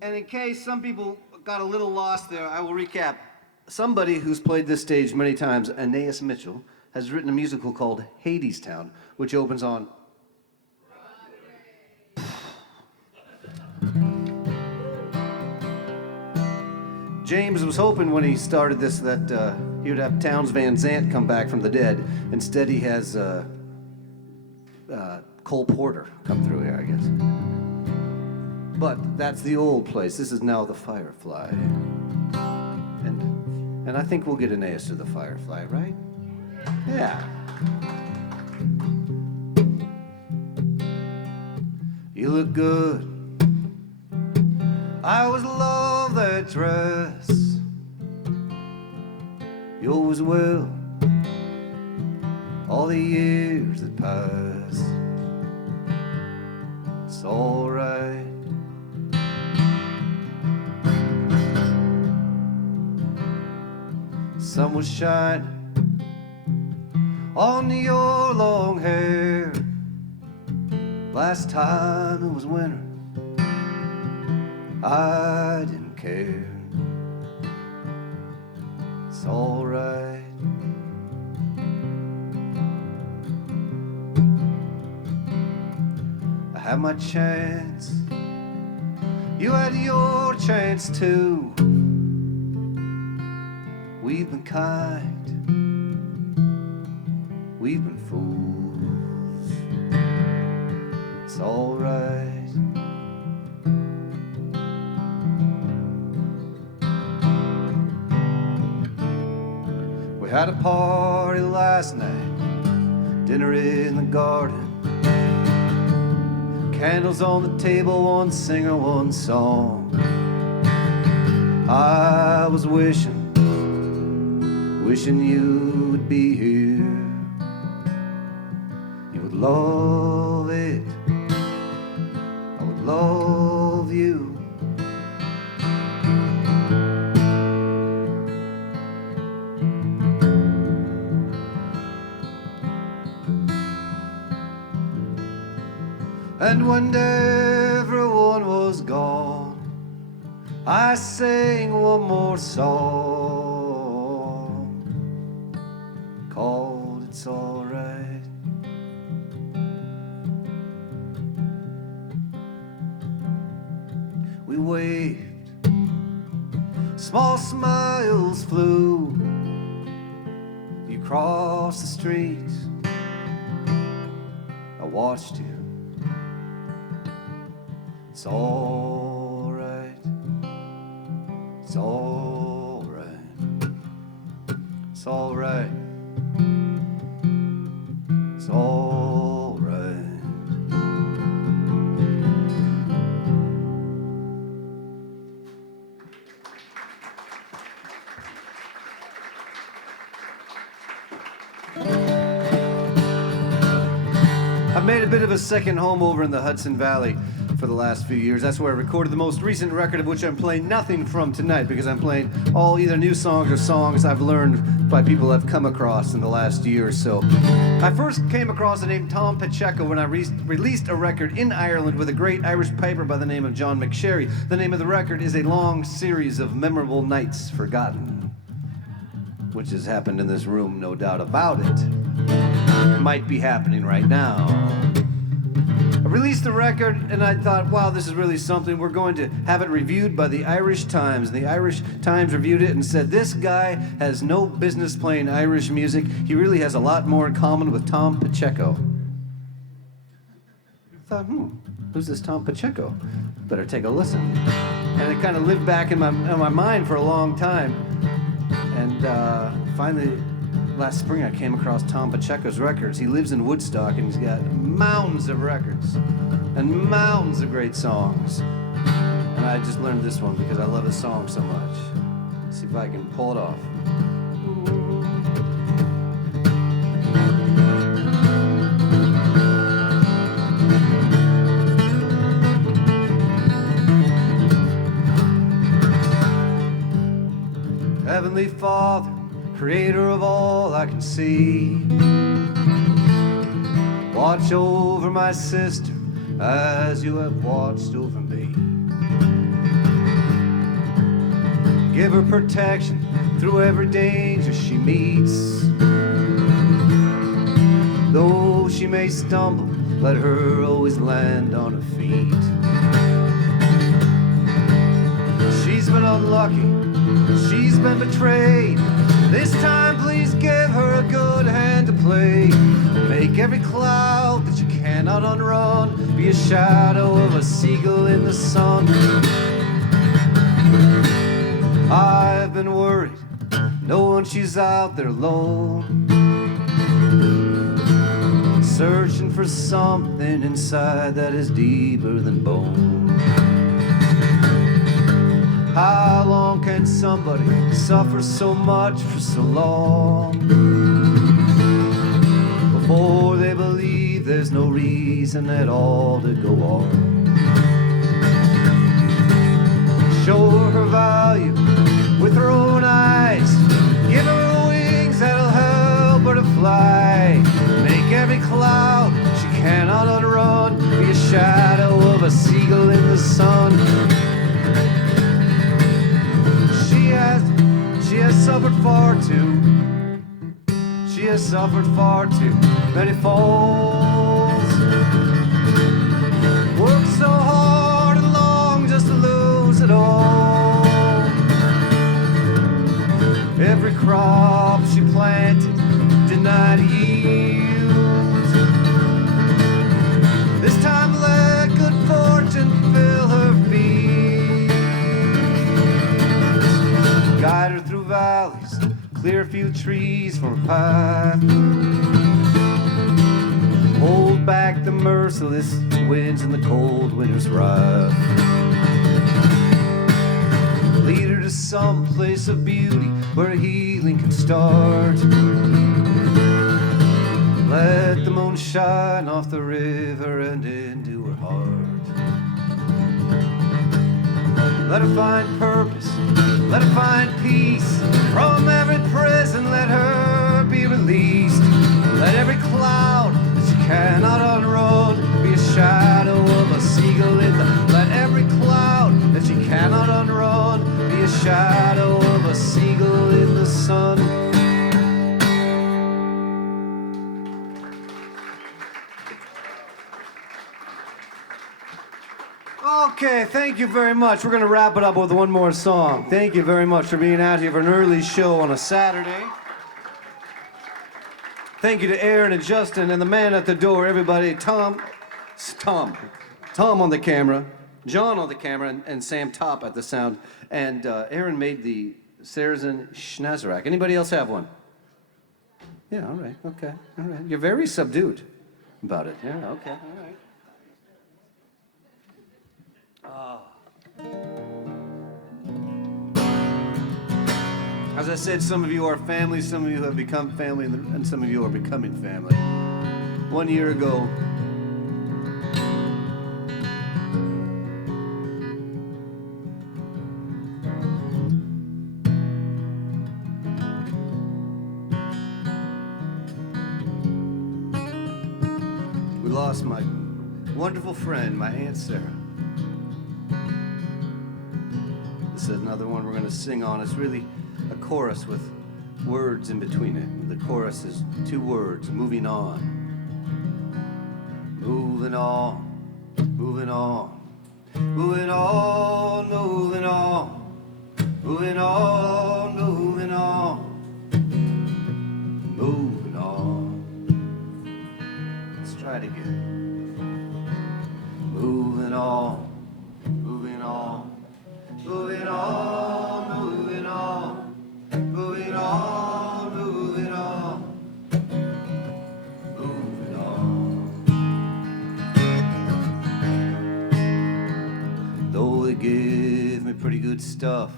And in case some people got a little lost there, I will recap. Somebody who's played this stage many times, Anaïs Mitchell, has written a musical called Hadestown, which opens on... James was hoping when he started this that he would have Townes Van Zandt come back from the dead. Instead, he has Cole Porter come through here, I guess. But that's the old place. This is now the Firefly. And I think we'll get Anaïs to the Firefly, right? Yeah. You look good. I always love that dress. You always will. All the years that pass. It's all right. Sun was shining on your long hair. Last time it was winter, I didn't care. It's all right. I had my chance, you had your chance too. We've been kind, we've been fools. It's all right. We had a party last night, dinner in the garden, candles on the table, one singer, one song. I was wishing you would be here. You would love it. I would love And when everyone was gone, I sang one more song called It's Alright. We waved, small smiles flew. You crossed the street, I watched you. It's all right. It's all right. It's all right. It's all right. I've made a bit of a second home over in the Hudson Valley for the last few years. That's where I recorded the most recent record, of which I'm playing nothing from tonight, because I'm playing all either new songs or songs I've learned by people I've come across in the last year or so. I first came across the name Tom Pacheco when I released a record in Ireland with a great Irish piper by the name of John McSherry. The name of the record is A Long Series of Memorable Nights Forgotten, which has happened in this room, no doubt about it. Might be happening right now. I released the record and I thought, wow, this is really something. We're going to have it reviewed by the Irish Times. And the Irish Times reviewed it and said, this guy has no business playing Irish music. He really has a lot more in common with Tom Pacheco. I thought, who's this Tom Pacheco? Better take a listen. And it kind of lived back in my mind for a long time. And finally, last spring I came across Tom Pacheco's records. He lives in Woodstock and he's got mountains of records and mountains of great songs. And I just learned this one because I love his song so much. Let's see if I can pull it off. Heavenly Father, Creator of all I can see, watch over my sister as you have watched over me. Give her protection through every danger she meets. Though she may stumble, let her always land on her feet. She's been unlucky, she's been betrayed. This time, please give her a good hand to play. Make every cloud that you cannot unrun be a shadow of a seagull in the sun. I've been worried, knowing she's out there alone, searching for something inside that is deeper than bone. How long can somebody suffer so much for so long before they believe there's no reason at all to go on? Show her value with her own eyes. Give her wings that'll help her to fly. Make every cloud she cannot outrun be a shadow of a seagull in the sun. She has suffered far too. She has suffered far too many falls. Worked so hard and long just to lose it all. Every crop she planted did not yield. This time let good fortune fill her fields. Guide her through valleys, clear a few trees from her path. Hold back the merciless winds in the cold winter's wrath. Lead her to some place of beauty where healing can start. Let the moon shine off the river and into her heart. Let her find purpose, let her find peace. From every prison let her be released. Let every cloud that she cannot unrun be a shadow shadow of a seagull in the sun. Okay, thank you very much. We're going to wrap it up with one more song. Thank you very much for being out here for an early show on a Saturday. Thank you to Aaron and Justin and the man at the door, everybody. Tom on the camera, John on the camera, and Sam Top at the sound. And Aaron made the Sarazin Schnazerack. Anybody else have one? Yeah, all right, okay, all right. You're very subdued about it. Yeah, okay, all right. As I said, some of you are family, some of you have become family, and some of you are becoming family. 1 year ago, we lost my wonderful friend, my Aunt Sarah. This is another one we're going to sing on. It's really a chorus with words in between it. The chorus is 2 words, moving on. Moving on, moving on, moving on, moving on, moving on, moving on, moving on. Let's try it again. Moving on, moving on, moving on, moving on. Moving on, moving on, moving on. Though they give me pretty good stuff,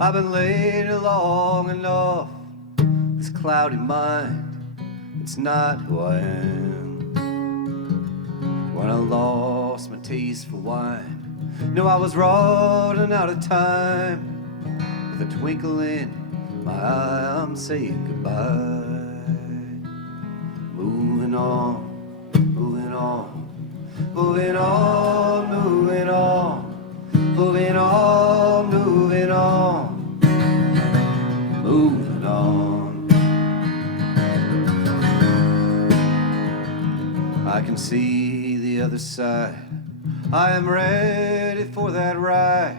I've been laid long enough. This cloudy mind, it's not who I am. When I lost my taste for wine, no, I was running out of time. With a twinkle in my eye, I'm saying goodbye. Moving on, moving on, moving on, moving on, moving on, moving on, moving on. I can see the other side. I am ready for that ride.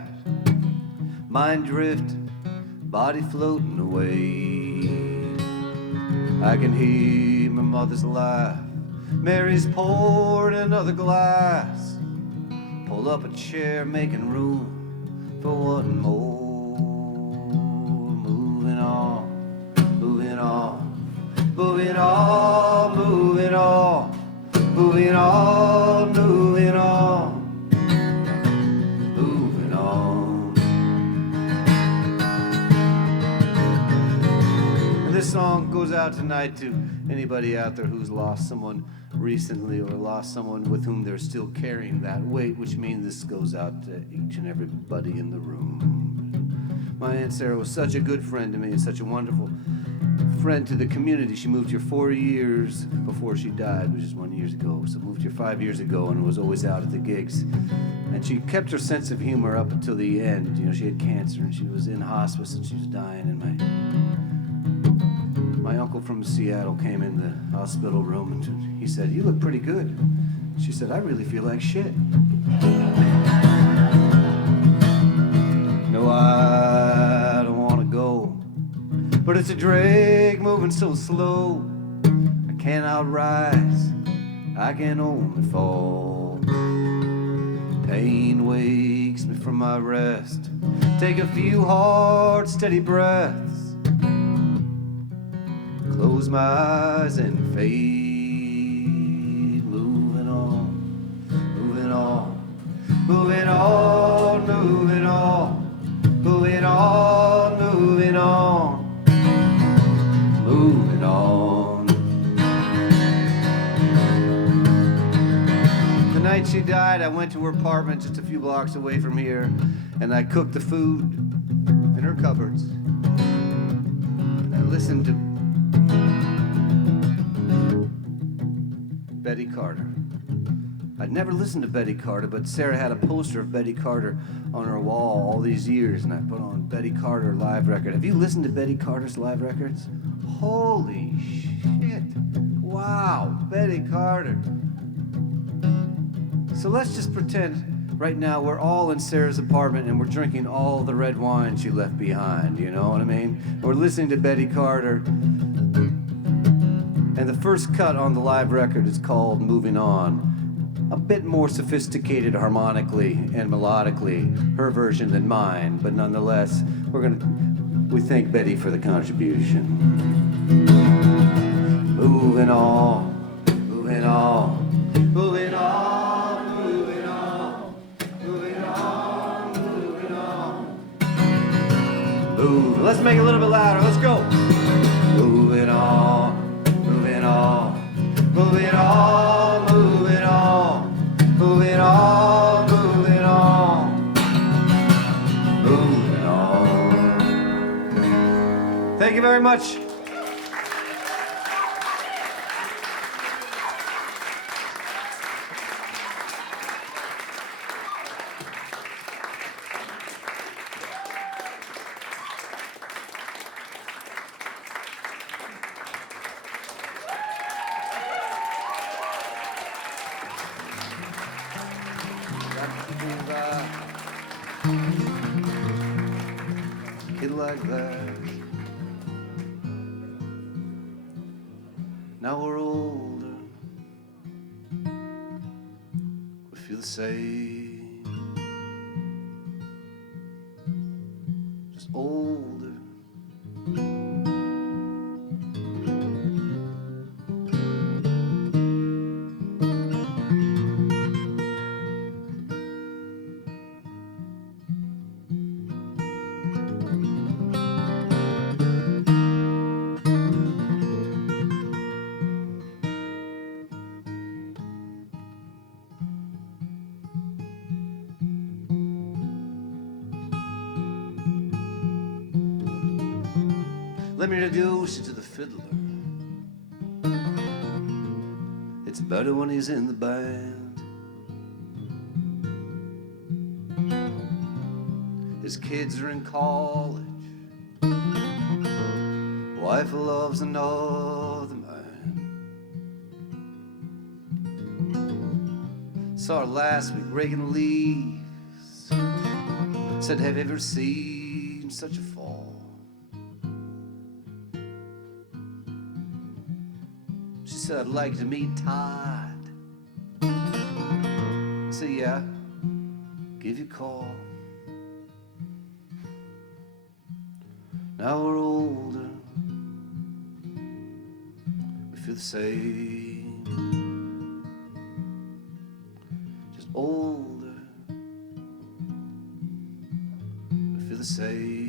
Mind drifting, body floating away. I can hear my mother's laugh. Mary's poured another glass. Pull up a chair, making room for one more. Moving on, moving on, moving on, moving on, moving on, moving on. This song goes out tonight to anybody out there who's lost someone recently or lost someone with whom they're still carrying that weight, which means this goes out to each and everybody in the room. My Aunt Sarah was such a good friend to me and such a wonderful friend to the community. She moved here 4 years before she died, which is 1 year ago. So moved here 5 years ago and was always out at the gigs. And she kept her sense of humor up until the end. You know, she had cancer and she was in hospice and she was dying. And my uncle from Seattle came in the hospital room and he said, "You look pretty good." She said, "I really feel like shit." No, I don't want to go, but it's a drag moving so slow. I cannot rise, I can only fall. Pain wakes me from my rest. Take a few hard, steady breaths. Close my eyes and fade. Moving on, moving on, moving on, moving on, moving on, moving on, moving on. The night she died, I went to her apartment just a few blocks away from here, and I cooked the food in her cupboards. I listened to Betty Carter. I'd never listened to Betty Carter, but Sarah had a poster of Betty Carter on her wall all these years, and I put on Betty Carter live record. Have you listened to Betty Carter's live records? Holy shit. Wow, Betty Carter. So let's just pretend right now we're all in Sarah's apartment and we're drinking all the red wine she left behind, you know what I mean? We're listening to Betty Carter. And the first cut on the live record is called Moving On. A bit more sophisticated harmonically and melodically, her version than mine, but nonetheless, we thank Betty for the contribution. Moving on, moving on, moving on, moving on, moving on, moving on. Move. Let's make it a little bit louder. Let's go. Moving on, moving on, moving on, moving on, moving on, moving on, moving on. Thank you very much. Like that. Now we're older, we feel the same, just older. Let me introduce you to the fiddler. It's better when he's in the band. His kids are in college. Wife loves another man. Saw her last week raking leaves. Said, have you ever seen such a fall? She said, I'd like to meet Todd. I said, yeah, give you a call. Now we're older, we feel the same, just older, we feel the same.